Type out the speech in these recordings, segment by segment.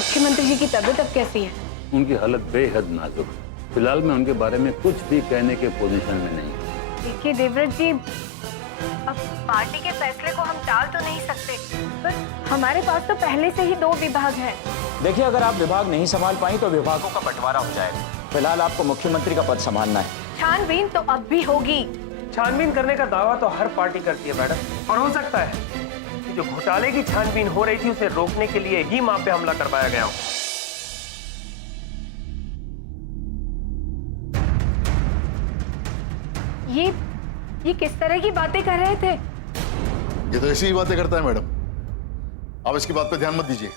मुख्यमंत्री जी की तबीयत अब कैसी है? उनकी हालत बेहद नाजुक है। फिलहाल मैं उनके बारे में कुछ भी कहने के पोजीशन में नहीं। देखिए देवव्रत जी, अब पार्टी के फैसले को हम टाल तो नहीं सकते, पर हमारे पास तो पहले से ही 2 विभाग हैं। देखिए, अगर आप विभाग नहीं संभाल पाई तो विभागों का बंटवारा हो जाएगा। फिलहाल आपको मुख्यमंत्री का पद संभालना है। छानबीन तो अब भी होगी। छानबीन करने का दावा तो हर पार्टी करती है मैडम, और हो सकता है कि जो घोटाले की छानबीन हो रही थी उसे रोकने के लिए ही मां पे हमला करवाया गया हो। ये किस तरह की बातें कर रहे थे? ये तो ऐसी ही बातें करता है मैडम, आप इसकी बात पे ध्यान मत दीजिए।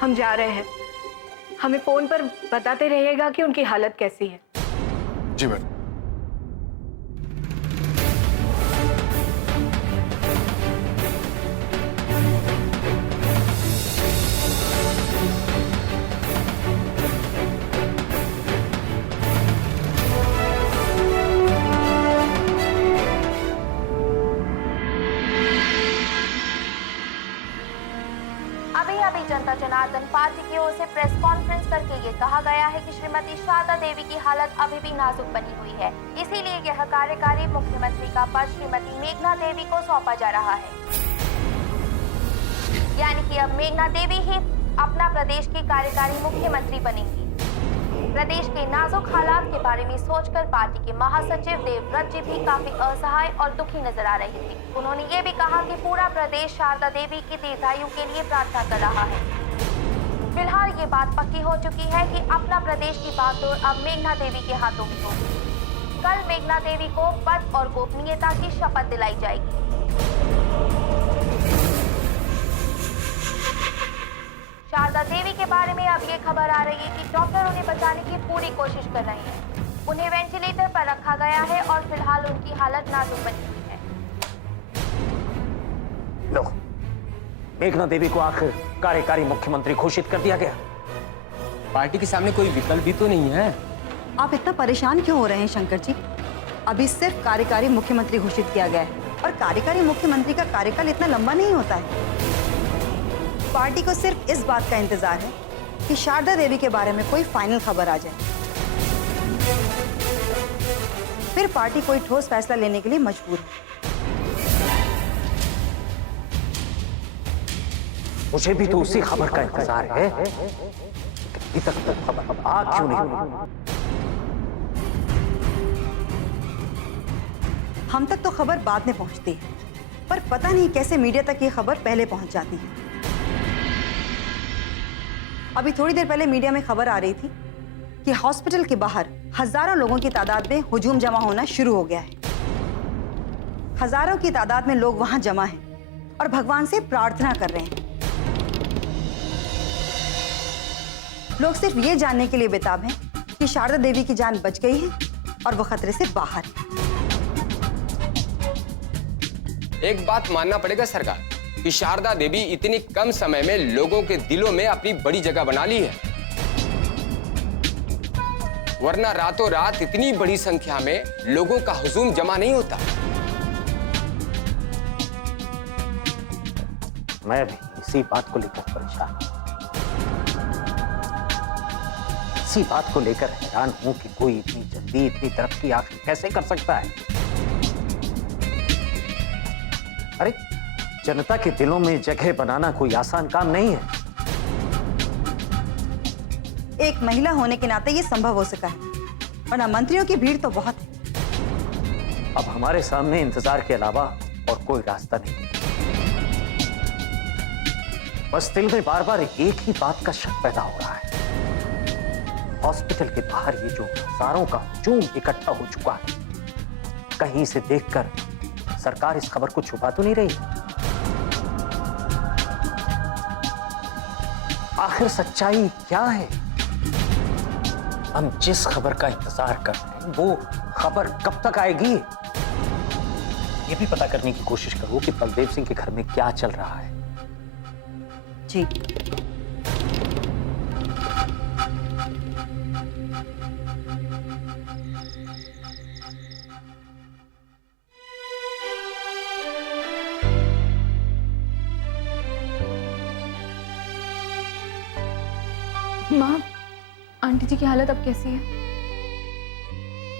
हम जा रहे हैं, हमें फोन पर बताते रहिएगा कि उनकी हालत कैसी है। जी मैडम। अभी जनता जनार्दन पार्टी की ओर से प्रेस कॉन्फ्रेंस करके ये कहा गया है कि श्रीमती शारदा देवी की हालत अभी भी नाजुक बनी हुई है, इसीलिए यह कार्यकारी मुख्यमंत्री का पद श्रीमती मेघना देवी को सौंपा जा रहा है। यानी कि अब मेघना देवी ही अपना प्रदेश की कार्यकारी मुख्यमंत्री बनेंगी। प्रदेश के नाजुक हालात के बारे में सोचकर पार्टी के महासचिव देवव्रत जी भी काफी असहाय और दुखी नजर आ रही थी। उन्होंने ये भी कहा कि पूरा प्रदेश शारदा देवी की दीर्घायु के लिए प्रार्थना कर रहा है। फिलहाल ये बात पक्की हो चुकी है कि अपना प्रदेश की बागडोर अब मेघना देवी के हाथों में होगी। कल मेघना देवी को पद और गोपनीयता की शपथ दिलाई जाएगी। शारदा देवी के बारे में अब ये खबर आ रही है कि डॉक्टर उन्हें बचाने की पूरी कोशिश कर रहे हैं। उन्हें वेंटिलेटर पर रखा गया है और फिलहाल उनकी हालत नाजुक बनी हुई है। लो, मेघना देवी को आखिर कार्यकारी मुख्यमंत्री घोषित कर दिया गया। पार्टी के सामने कोई विकल्प भी तो नहीं है। आप इतना परेशान क्यों हो रहे हैं शंकर जी? अभी सिर्फ कार्यकारी मुख्यमंत्री घोषित किया गया है और कार्यकारी मुख्यमंत्री का कार्यकाल इतना लंबा नहीं होता है। पार्टी को सिर्फ इस बात का इंतजार है कि शारदा देवी के बारे में कोई फाइनल खबर आ जाए, फिर पार्टी कोई ठोस फैसला लेने के लिए मजबूर है। मुझे भी तो उसी खबर का इंतजार है। अभी तक तो खबर आ क्यों नहीं? हम तक तो खबर बाद में पहुंचती है, पर पता नहीं कैसे मीडिया तक ये खबर पहले पहुंच जाती है। अभी थोड़ी देर पहले मीडिया में खबर आ रही थी कि हॉस्पिटल के बाहर हजारों लोगों की तादाद में हुजूम जमा होना शुरू हो गया है। हजारों की तादाद में लोग वहां जमा हैं और भगवान से प्रार्थना कर रहे हैं। लोग सिर्फ ये जानने के लिए बेताब हैं कि शारदा देवी की जान बच गई है और वो खतरे से बाहर है। एक बात मानना पड़ेगा सरकार कि शारदा देवी इतनी कम समय में लोगों के दिलों में अपनी बड़ी जगह बना ली है, वरना रातों रात इतनी बड़ी संख्या में लोगों का हुजूम जमा नहीं होता। मैं भी इसी बात को लेकर परेशान हूं। इसी बात को लेकर हैरान हूं कि कोई इतनी जल्दी इतनी तरक्की आखिर कैसे कर सकता है। अरे, जनता के दिलों में जगह बनाना कोई आसान काम नहीं है। एक महिला होने के नाते ये संभव हो सका है, वरना मंत्रियों की भीड़ तो बहुत है। अब हमारे सामने इंतजार के अलावा और कोई रास्ता नहीं। बस दिल में बार बार एक ही बात का शक पैदा हो रहा है। हॉस्पिटल के बाहर ये जो हजारों का हुजूम इकट्ठा हो चुका है, कहीं से देखकर सरकार इस खबर को छुपा तो नहीं रही? आखिर सच्चाई क्या है? हम जिस खबर का इंतजार कर रहे हैं वो खबर कब तक आएगी? ये भी पता करने की कोशिश करो कि बलदेव सिंह के घर में क्या चल रहा है। जी। माँ, आंटी जी की हालत अब कैसी है?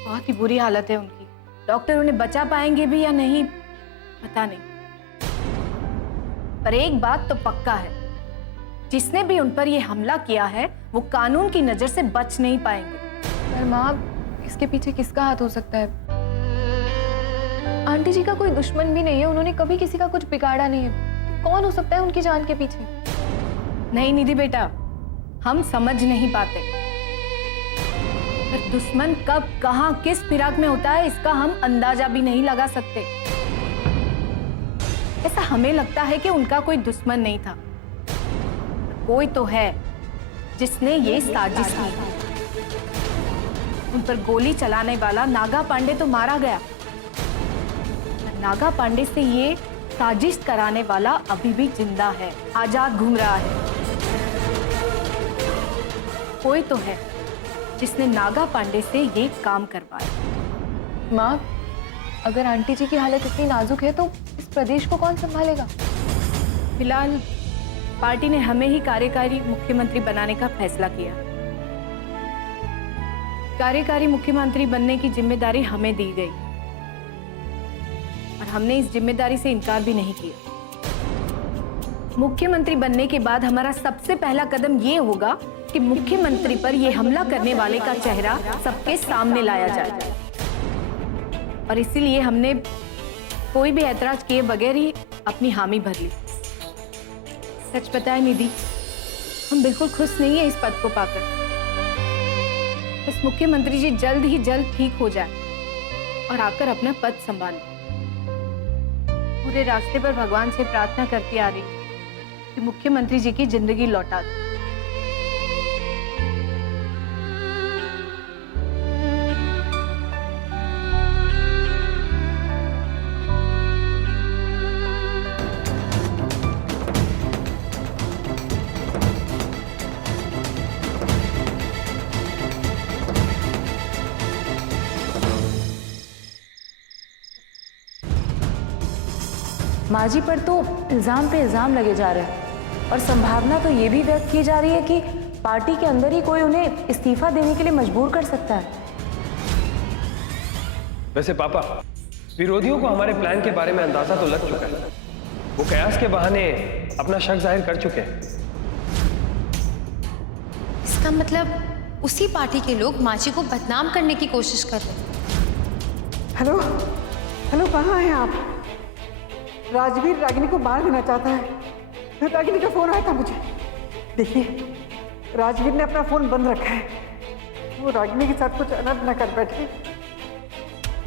बहुत ही बुरी हालत है उनकी। डॉक्टर उन्हें बचा पाएंगे भी या नहीं पता नहीं, पर एक बात तो पक्का है, जिसने भी उन पर यह हमला किया है वो कानून की नजर से बच नहीं पाएंगे। पर माँ, इसके पीछे किसका हाथ हो सकता है? आंटी जी का कोई दुश्मन भी नहीं है, उन्होंने कभी किसी का कुछ बिगाड़ा नहीं है। कौन हो सकता है उनकी जान के पीछे? नहीं निधि बेटा, हम समझ नहीं पाते, पर दुश्मन कब कहां किस फिराक में होता है इसका हम अंदाजा भी नहीं लगा सकते। ऐसा हमें लगता है कि उनका कोई दुश्मन नहीं था, कोई तो है जिसने ये साजिश की। उन पर गोली चलाने वाला नागा पांडे तो मारा गया, नागा पांडे से ये साजिश कराने वाला अभी भी जिंदा है, आजाद घूम रहा है। कोई तो है जिसने नागा पांडे से ये काम करवाया। माँ, अगर आंटी जी की हालत इतनी नाजुक है तो इस प्रदेश को कौन संभालेगा? फिलहाल पार्टी ने हमें ही कार्यकारी मुख्यमंत्री बनाने का फैसला किया। कार्यकारी मुख्यमंत्री बनने की जिम्मेदारी हमें दी गई और हमने इस जिम्मेदारी से इनकार भी नहीं किया। मुख्यमंत्री बनने के बाद हमारा सबसे पहला कदम ये होगा कि मुख्यमंत्री पर यह हमला करने वाले का चेहरा सबके सामने लाया जाए, और इसीलिए हमने कोई भी ऐतराज किए बगैर ही अपनी हामी भर ली। सच बताएं निधि, हम बिल्कुल खुश नहीं है इस पद को पाकर। बस मुख्यमंत्री जी जल्द ही जल्द ठीक हो जाए और आकर अपना पद संभालें। पूरे रास्ते पर भगवान से प्रार्थना करती आ रही कि मुख्यमंत्री जी की जिंदगी लौटा दे। माँ जी पर तो इल्जाम पे इल्जाम लगे जा रहे हैं और संभावना तो ये भी व्यक्त की जा रही है कि पार्टी के अंदर ही कोई उन्हें इस्तीफा देने के लिए मजबूर कर सकता है। वैसे पापा, विरोधियों को हमारे प्लान के बारे में अंदाजा तो लग चुका है। वो कयास के बहाने अपना शक जाहिर कर चुके हैं। इसका मतलब उसी पार्टी के लोग माँ जी को बदनाम करने की कोशिश कर रहे हैं। हेलो हेलो, कहाँ हैं आप? राजवीर रागिनी को मार देना चाहता है। रागिनी का फोन आया था मुझे। देखिए, राजवीर ने अपना फोन बंद रखा है। वो रागिनी के साथ कुछ अनर्थ न कर बैठे।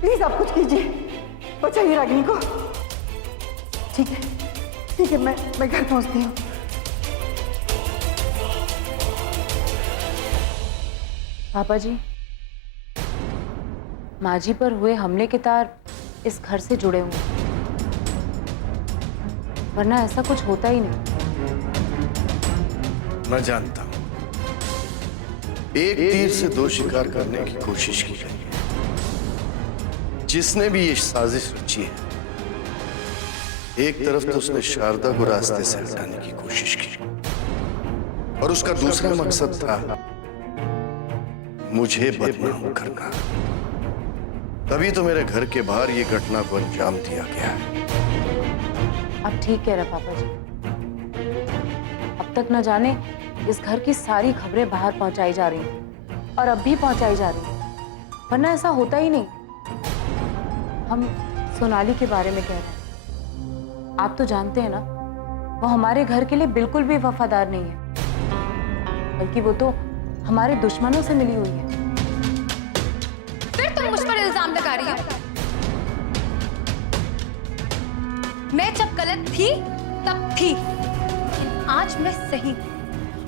प्लीज आप कुछ कीजिए, बचाइए रागिनी को। ठीक है, मैं घर पहुंचती हूँ। पापा जी, माँ जी पर हुए हमले के तार इस घर से जुड़े हुए, वरना ऐसा कुछ होता ही नहीं। मैं जानता हूं, एक तीर से दो शिकार करने की कोशिश की गई है। जिसने भी ये साजिश रची है, एक तरफ तो उसने शारदा को रास्ते से हटाने की कोशिश की और उसका दूसरा मकसद था मुझे बदनाम करना। तभी तो मेरे घर के बाहर ये घटना को अंजाम दिया गया है। आप ठीक कह रहे पापा जी। अब तक न जाने इस घर की सारी खबरें बाहर पहुंचाई जा रही हैं और अब भी पहुंचाई जा रही हैं, वरना ऐसा होता ही नहीं। हम सोनाली के बारे में कह रहे हैं। आप तो जानते हैं ना, वो हमारे घर के लिए बिल्कुल भी वफादार नहीं है, बल्कि वो तो हमारे दुश्मनों से मिली हुई है। फिर तुम मुझ पर इल्जाम लगा रही हो। मैं जब गलत थी तब थी, लेकिन आज मैं सही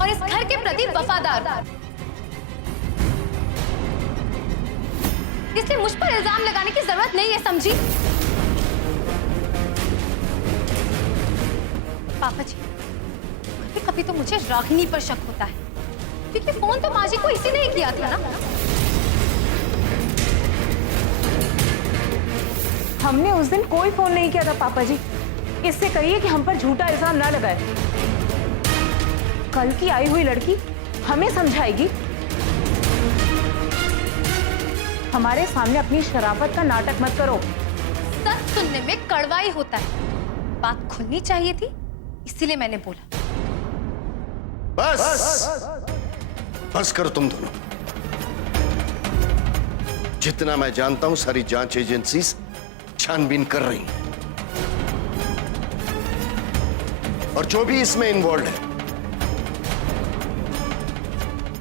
और इस घर के प्रति वफादार। इसलिए मुझ पर इल्जाम लगाने की जरूरत नहीं है, समझी? पापा जी, कभी कभी तो मुझे रागिनी पर शक होता है, क्योंकि फोन तो माँ जी को इसी ने ही किया था ना। हमने उस दिन कोई फोन नहीं किया था पापा जी। इससे कहिए कि हम पर झूठा इल्जाम ना लगाए। कल की आई हुई लड़की हमें समझाएगी? हमारे सामने अपनी शराफत का नाटक मत करो। सच सुनने में कड़वा ही होता है। बात खुलनी चाहिए थी, इसीलिए मैंने बोला। बस बस करो तुम दोनों। जितना मैं जानता हूं सारी जांच एजेंसीज छानबीन कर रही हैं और जो भी इसमें इन्वॉल्व है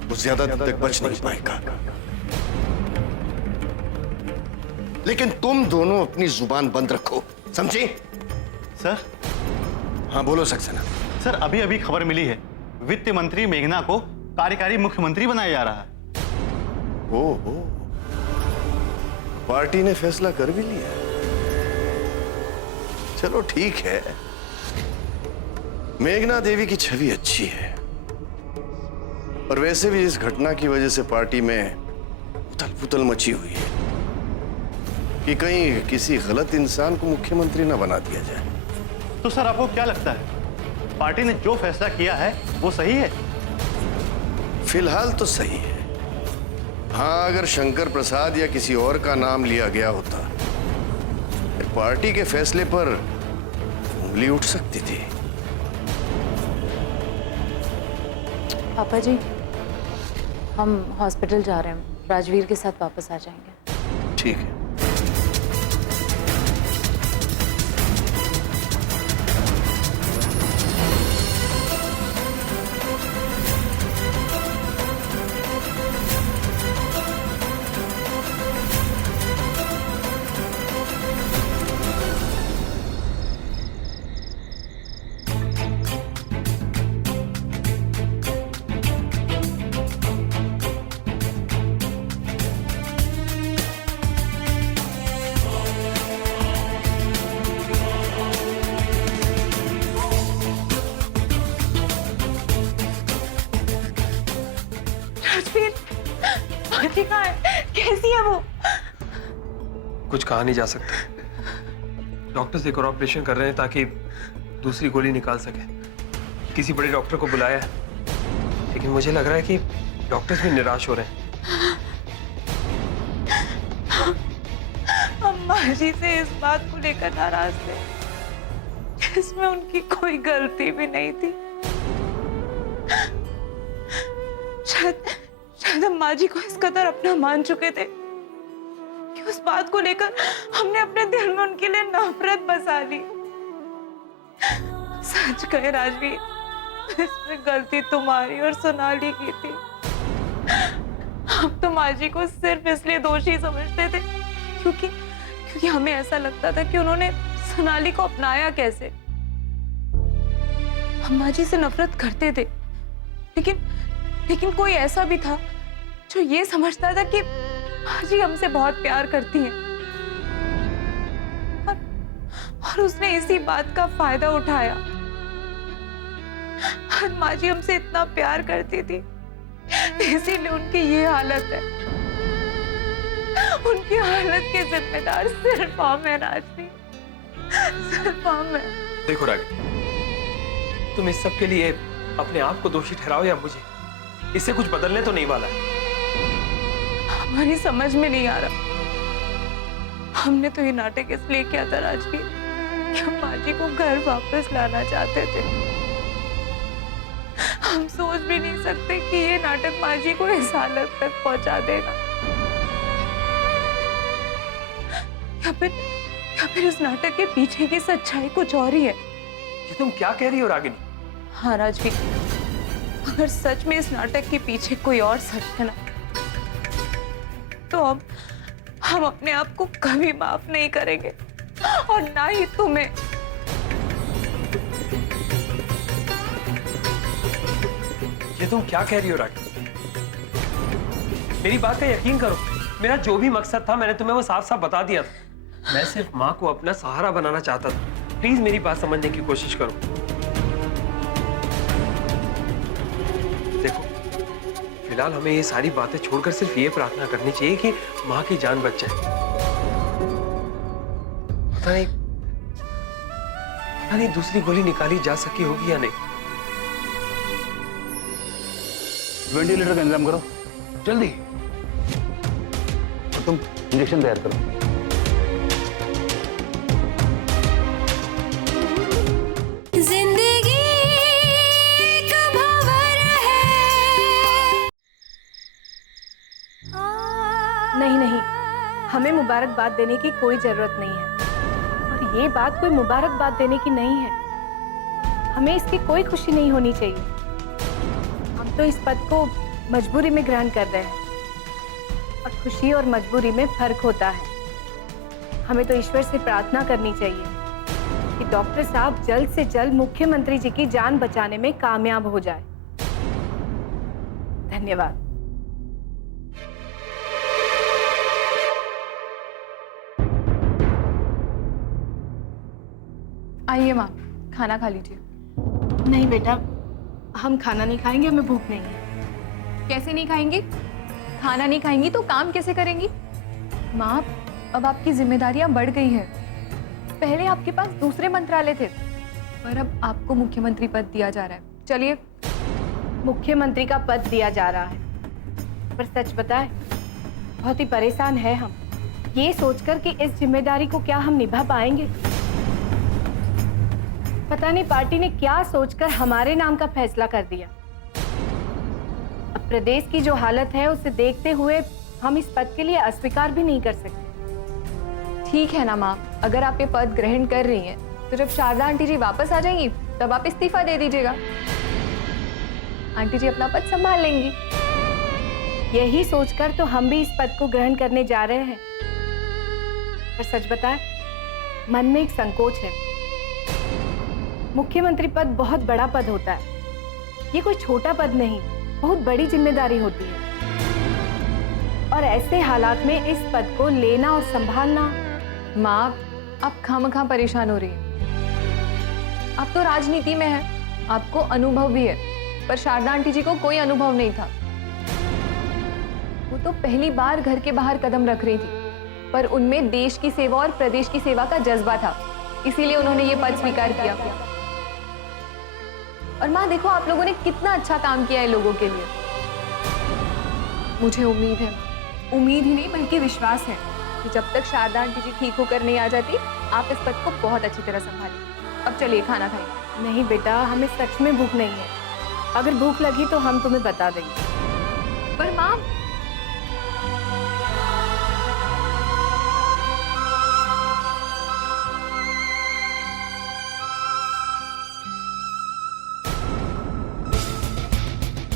वो ज्यादा दिन तक बच नहीं पाएगा। लेकिन तुम दोनों अपनी जुबान बंद रखो, समझे? सर। हाँ बोलो सक्सेना। सर, अभी अभी खबर मिली है वित्त मंत्री मेघना को कार्यकारी मुख्यमंत्री बनाया जा रहा है। ओहो, पार्टी ने फैसला कर भी लिया। चलो ठीक है, मेघना देवी की छवि अच्छी है और वैसे भी इस घटना की वजह से पार्टी में उथल पुथल मची हुई है कि कहीं किसी गलत इंसान को मुख्यमंत्री ना बना दिया जाए। तो सर आपको क्या लगता है पार्टी ने जो फैसला किया है वो सही है? फिलहाल तो सही है। हाँ, अगर शंकर प्रसाद या किसी और का नाम लिया गया होता फिर पार्टी के फैसले पर उंगली उठ सकती थी। पापा जी, हम हॉस्पिटल जा रहे हैं, राजवीर के साथ वापस आ जाएंगे। ठीक है। कहाँ है? कैसी है वो? कुछ कहा नहीं जा सकता। डॉक्टर्स एक और ऑपरेशन कर रहे हैं ताकि दूसरी गोली निकाल सके। किसी बड़े डॉक्टर को बुलाया है, लेकिन मुझे लग रहा है कि डॉक्टर्स भी निराश हो रहे हैं। अम्मा जी से इस बात को लेकर नाराज थे, इसमें उनकी कोई गलती भी नहीं थी। शायद अम्मा जी को इस कदर अपना मान चुके थे कि उस बात को लेकर हमने अपने दिल में उनके लिए नफरत बसा ली। सच कहे राजवीर, इसमें गलती तुम्हारी और सोनाली की थी। हम तो माँ जी को सिर्फ इसलिए दोषी समझते थे क्योंकि हमें ऐसा लगता था कि उन्होंने सोनाली को अपनाया कैसे। हम माँ जी से नफरत करते थे, लेकिन कोई ऐसा भी था जो ये समझता था कि माँ जी हमसे बहुत प्यार करती हैं और उसने इसी बात का फायदा उठाया। और माँ जी हमसे इतना प्यार करती थी, इसीलिए उनकी ये हालत है। उनकी हालत के जिम्मेदार सिर्फ हम हैं राजवीर, सिर्फ हम हैं। देखो रागिनी, तुम इस सब के लिए अपने आप को दोषी ठहराओ या मुझे, इससे कुछ बदलने तो नहीं वाला है। हमारी समझ में नहीं आ रहा, हमने तो ये नाटक इसलिए किया था राजवीर कि हम माँ जी को घर वापस लाना चाहते थे। हम सोच भी नहीं सकते कि ये नाटक माँ जी को इस हालत तक पहुंचा देगा। या फिर इस नाटक के पीछे की सच्चाई कुछ और ही है। ये तुम क्या कह रही हो रागिनी? हाँ राजवीर, अगर सच में इस नाटक के पीछे कोई और सच है ना, तो हम अपने आप को कभी माफ नहीं करेंगे और ना ही तुम्हें। ये तुम क्या कह रही हो रागिनी? मेरी बात का यकीन करो, मेरा जो भी मकसद था मैंने तुम्हें वो साफ साफ बता दिया था। मैं सिर्फ माँ को अपना सहारा बनाना चाहता था। प्लीज मेरी बात समझने की कोशिश करो। देखो, फिलहाल हमें ये सारी बातें छोड़कर सिर्फ ये प्रार्थना करनी चाहिए कि माँ की जान बच जाए। पता नहीं दूसरी गोली निकाली जा सकी होगी या नहीं। वेंटिलेटर का इंतजाम करो जल्दी। और तुम इंजेक्शन तैयार करो। जिंदगी एक भंवर है। नहीं नहीं, हमें मुबारकबाद देने की कोई जरूरत नहीं है, और ये बात कोई मुबारकबाद देने की नहीं है। हमें इसकी कोई खुशी नहीं होनी चाहिए। हम तो इस पद को मजबूरी में ग्रहण कर रहे हैं, और खुशी और मजबूरी में फर्क होता है। हमें तो ईश्वर से प्रार्थना करनी चाहिए कि डॉक्टर साहब जल्द से जल्द मुख्यमंत्री जी की जान बचाने में कामयाब हो जाए। धन्यवाद। आइए माँ, खाना खा लीजिए। नहीं बेटा, हम खाना नहीं खाएंगे, हमें भूख नहीं है। कैसे नहीं खाएंगी? खाना नहीं खाएंगी तो काम कैसे करेंगी? माँ, अब आपकी जिम्मेदारियां बढ़ गई हैं। पहले आपके पास दूसरे मंत्रालय थे, पर अब आपको मुख्यमंत्री पद दिया जा रहा है। चलिए। मुख्यमंत्री का पद दिया जा रहा है, पर सच बताएं, बहुत ही परेशान है हम, ये सोचकर कि इस जिम्मेदारी को क्या हम निभा पाएंगे। पता नहीं पार्टी ने क्या सोचकर हमारे नाम का फैसला कर दिया। अब प्रदेश की जो हालत है उसे देखते हुए हम इस पद के लिए अस्वीकार भी नहीं कर सकते। ठीक है ना माँ, अगर आप ये पद ग्रहण कर रही हैं, तो जब शारदा आंटी जी वापस आ जाएंगी तब आप इस्तीफा दे दीजिएगा। आंटी जी अपना पद संभाल लेंगी। यही सोचकर तो हम भी इस पद को ग्रहण करने जा रहे हैं। पर सच बताएं, मन में एक संकोच है। मुख्यमंत्री पद बहुत बड़ा पद होता है, ये कोई छोटा पद नहीं, बहुत बड़ी जिम्मेदारी होती है। और ऐसे हालात में इस पद को लेना और संभालना। माँ, आप खामखा परेशान हो रही हैं। आप तो राजनीति में हैं, आपको अनुभव भी है, पर शारदा आंटी जी को कोई अनुभव नहीं था। वो तो पहली बार घर के बाहर कदम रख रही थी, पर उनमें देश की सेवा और प्रदेश की सेवा का जज्बा था, इसीलिए उन्होंने ये पद स्वीकार किया। और माँ देखो, आप लोगों ने कितना अच्छा काम किया है लोगों के लिए। मुझे उम्मीद है, उम्मीद ही नहीं बल्कि विश्वास है कि जब तक शारदा आंटी जी ठीक होकर नहीं आ जाती, आप इस पद को बहुत अच्छी तरह संभालेंगे। अब चलिए खाना खाइए। नहीं बेटा, हमें सच में भूख नहीं है। अगर भूख लगी तो हम तुम्हें बता देंगे। पर माँ,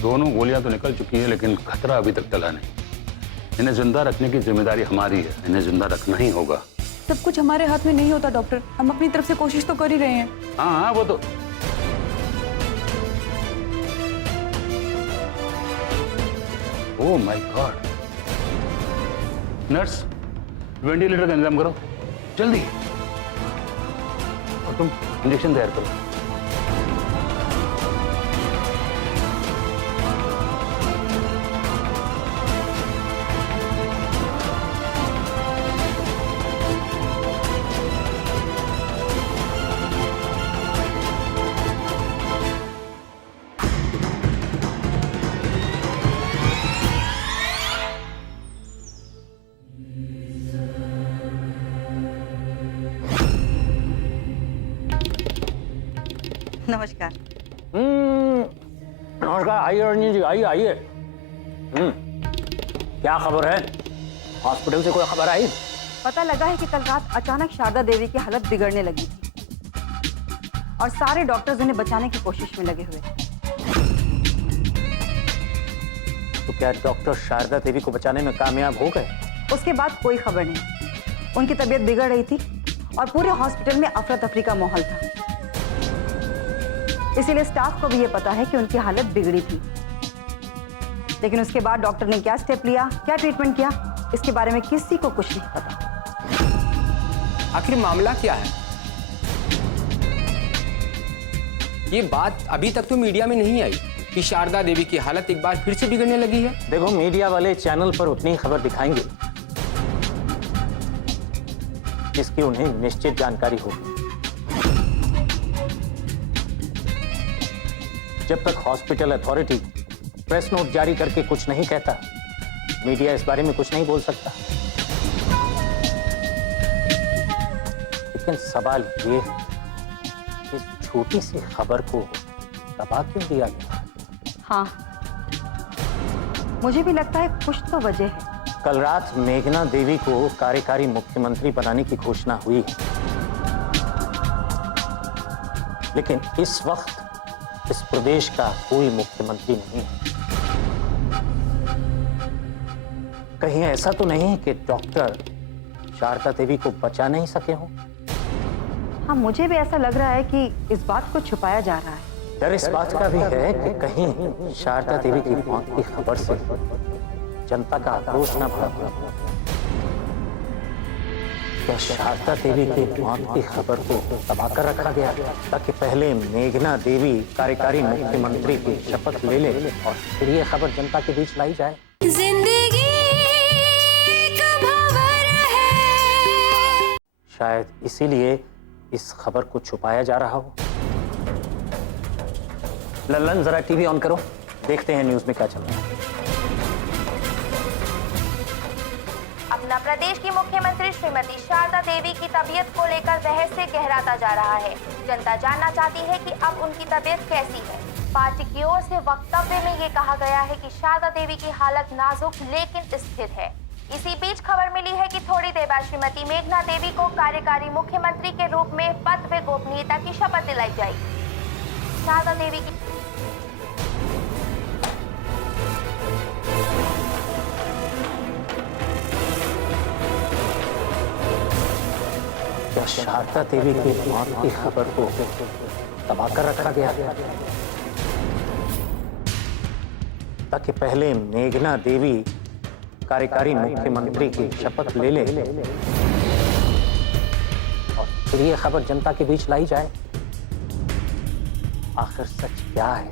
दोनों गोलियां तो निकल चुकी है, लेकिन खतरा अभी तक टला नहीं। इन्हें जिंदा रखने की जिम्मेदारी हमारी है, इन्हें जिंदा रखना ही होगा। सब कुछ हमारे हाथ में नहीं होता डॉक्टर, हम अपनी तरफ से कोशिश तो कर ही रहे हैं। हाँ, वो तो oh my God. Nurse, ventilator का इंतजाम करो जल्दी। और तुम इंजेक्शन तैयार करो। नमस्कार। नमस्कार, आइए रंजन जी, आइए आइए। क्या खबर है? हॉस्पिटल से कोई खबर आई? पता लगा है कि कल रात अचानक शारदा देवी की हालत बिगड़ने लगी थी और सारे डॉक्टर्स उन्हें बचाने की कोशिश में लगे हुए। तो क्या डॉक्टर शारदा देवी को बचाने में कामयाब हो गए? उसके बाद कोई खबर नहीं। उनकी तबीयत बिगड़ रही थी और पूरे हॉस्पिटल में अफरा तफरी का माहौल था। इसीलिए स्टाफ को भी ये पता है कि उनकी हालत बिगड़ी थी, लेकिन उसके बाद डॉक्टर ने क्या स्टेप लिया, क्या ट्रीटमेंट किया, इसके बारे में किसी को कुछ नहीं पता। आखिर मामला क्या है? ये बात अभी तक तो मीडिया में नहीं आई कि शारदा देवी की हालत एक बार फिर से बिगड़ने लगी है। देखो, मीडिया वाले चैनल पर उतनी खबर दिखाएंगे जिसकी उन्हें निश्चित जानकारी होगी। जब तक हॉस्पिटल अथॉरिटी प्रेस नोट जारी करके कुछ नहीं कहता, मीडिया इस बारे में कुछ नहीं बोल सकता। लेकिन सवाल ये है, इस छोटी सी खबर को दबा क्यों दिया गया? हाँ, मुझे भी लगता है कुछ तो वजह है। कल रात मेघना देवी को कार्यकारी मुख्यमंत्री बनाने की घोषणा हुई, लेकिन इस वक्त इस प्रदेश का कोई मुख्यमंत्री नहीं है। कहीं ऐसा तो नहीं कि डॉक्टर शारदा देवी को बचा नहीं सके हों? हाँ, मुझे भी ऐसा लग रहा है कि इस बात को छुपाया जा रहा है। डर इस बात का भी है कि कहीं शारदा देवी की मौत की खबर से जनता का आक्रोश न बढ़ा। क्या शारदा देवी की मौत की खबर को दबाकर रखा गया ताकि पहले मेघना देवी कार्यकारी मुख्यमंत्री की शपथ ले ले और फिर ये खबर जनता के बीच लाई जाए? जिंदगी का भंवर है। शायद इसीलिए इस खबर को छुपाया जा रहा हो। लल्लन, जरा टीवी ऑन करो, देखते हैं न्यूज में क्या चल रहा है। अपना प्रदेश की मुख्यमंत्री श्रीमती शारदा देवी की तबीयत को लेकर रहस्य गहराता जा रहा है। जनता जानना चाहती है कि अब उनकी तबीयत कैसी है। पार्टी की ओर से वक्तव्य में ये कहा गया है कि शारदा देवी की हालत नाजुक लेकिन स्थिर है। इसी बीच खबर मिली है कि थोड़ी देर बाद श्रीमती मेघना देवी को कार्यकारी मुख्यमंत्री के रूप में पद व गोपनीयता की शपथ दिलाई जाएगी। शारदा देवी की क्या शारदा देवी की मौत की खबर को दबाकर रखा गया ताकि पहले मेघना देवी कार्यकारी मुख्यमंत्री की शपथ ले ले और फिर ये खबर जनता के बीच लाई जाए? आखिर सच क्या है?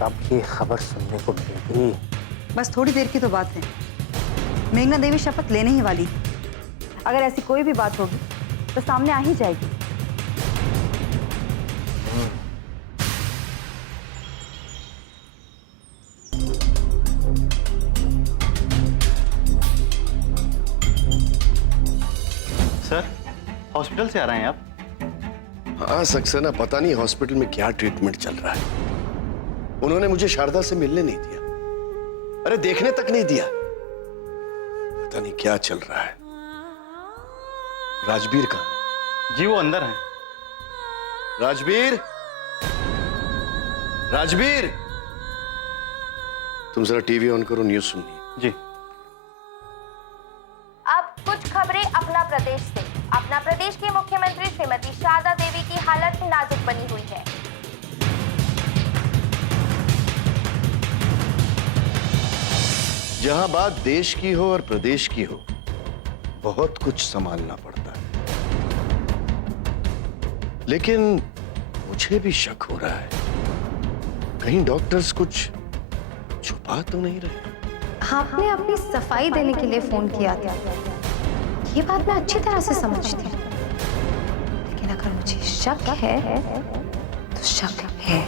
कब ये खबर सुनने को मिलेगी? बस थोड़ी देर की तो बात है। मेघना देवी शपथ लेने ही वाली है। अगर ऐसी कोई भी बात होगी तो सामने आ ही जाएगी। सर, हॉस्पिटल से आ रहे हैं आप? हाँ सक्सेना, पता नहीं हॉस्पिटल में क्या ट्रीटमेंट चल रहा है। उन्होंने मुझे शारदा से मिलने नहीं दिया, अरे देखने तक नहीं दिया। पता नहीं क्या चल रहा है। राजबीर का? जी वो अंदर है। राजबीर, राजबीर, तुम जरा टीवी ऑन करो, न्यूज सुननी। जी। अब कुछ खबरें अपना प्रदेश से। अपना प्रदेश की मुख्यमंत्री श्रीमती शारदा देवी की हालत नाजुक बनी हुई है। जहां बात देश की हो और प्रदेश की हो, बहुत कुछ संभालना पड़ता है। लेकिन मुझे भी शक हो रहा है, कहीं डॉक्टर्स कुछ छुपा तो नहीं रहे। आपने अपनी सफाई देने के लिए फोन किया था, ये बात मैं अच्छी तरह से समझती हूँ, लेकिन अगर मुझे शक है तो शक है।